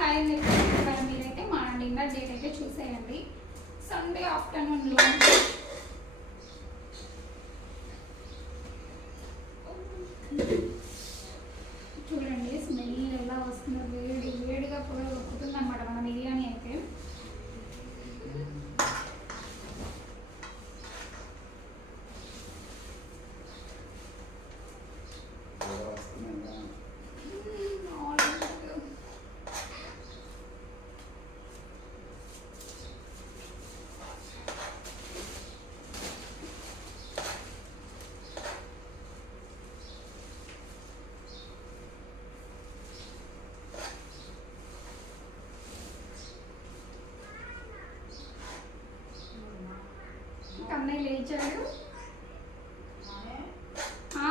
Morning అయింది మీరైతే. మా డిన్నర్ డేట్ అయితే చూసేయండి. సండే ఆఫ్టర్నూన్లో కన్నయ్య లేచాడు. ఆ,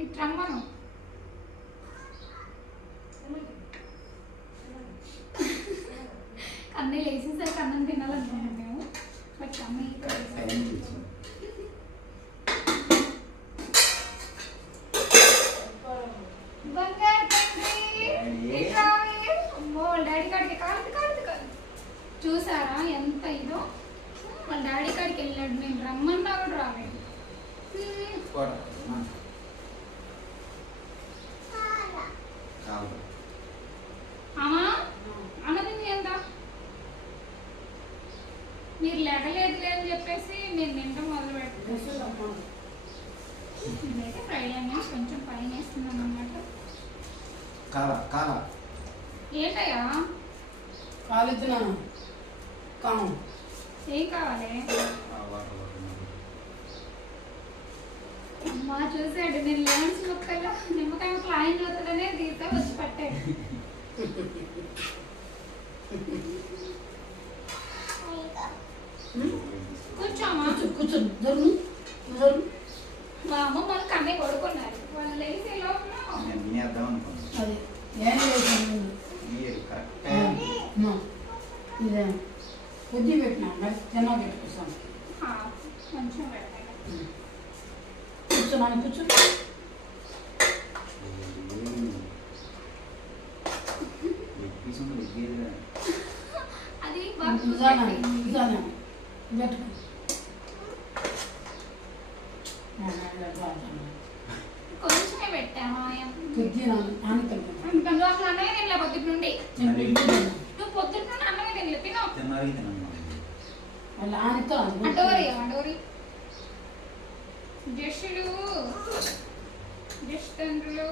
ఇటు రమ్మను కన్నయ్య లేచేసరికి అన్నం తినాలనుకున్నాం మేము బట్ కన్నయ్య ఇక్కడ లేచాడు. బంగారు తండ్రి, ఇటు రావే. అమ్మో, వాళ్ళ డాడీ కాడికి కాదు కాదు కాదు చూసారా ఎంత ఇదో? వాళ్ళ డాడీ కాడికి వెళ్ళాడు నేను రమ్మన్నా కూడా రాలేదు. హ్మ్. అమ్మా అన్నది ఎంత మీరు లెగలేదు అని చెప్పేసి నేను తింటాం మొదలు పెట్టాను. ఇదైతే ఫ్రైడ్ ఆనియన్స్ కొంచెం పైన వేస్తున్నాం అన్నమాట. కాల కాల ఏంటయ్యా? కాము ఏం కావాలి? అమ్మా చూసాడు నేను లెమన్స్ ముక్కలు నిమ్మకాయ ముక్కలు ఆయన చూస్తాడనే తీస్తే వచ్చి పట్టాడు. కూర్చోమ్మా. కూర్చో జరుగు జరుగు మా అమ్మ మన కన్నే కొడుకున్నారు. వాళ్ళు లేసే లోపల అది ఏం లేదు కరెక్ట్ ఇదే. కొద్ది పెట్టినా కొంచెం పెడతాను కూర్చున్నాను కూర్చో. అది బాగా నిజానా పెట్టింది. నిజానా పెట్టుకో ఆ, జస్టులు జస్ట్ తండ్రులు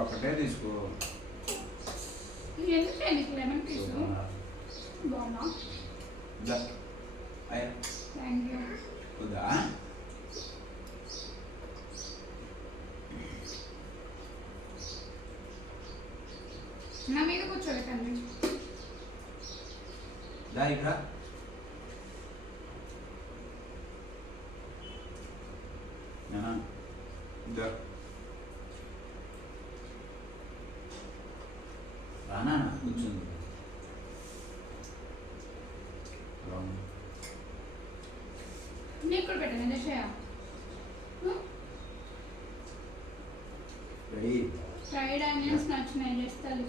ఒక్కటే తీసుకో. ఎందుకు నీకు లెమన్ తీసు బాగున్నా దా. అయ్యా. Thank you. వద్దా? నా మీద కూర్చోబెట్టండి దా ఇక్కడ రానా కూర్చుంది. నీకు పెట్టండి రెడీ ఫ్రైడ్ ఆనియన్స్ నచ్చినాయి చేస్తాను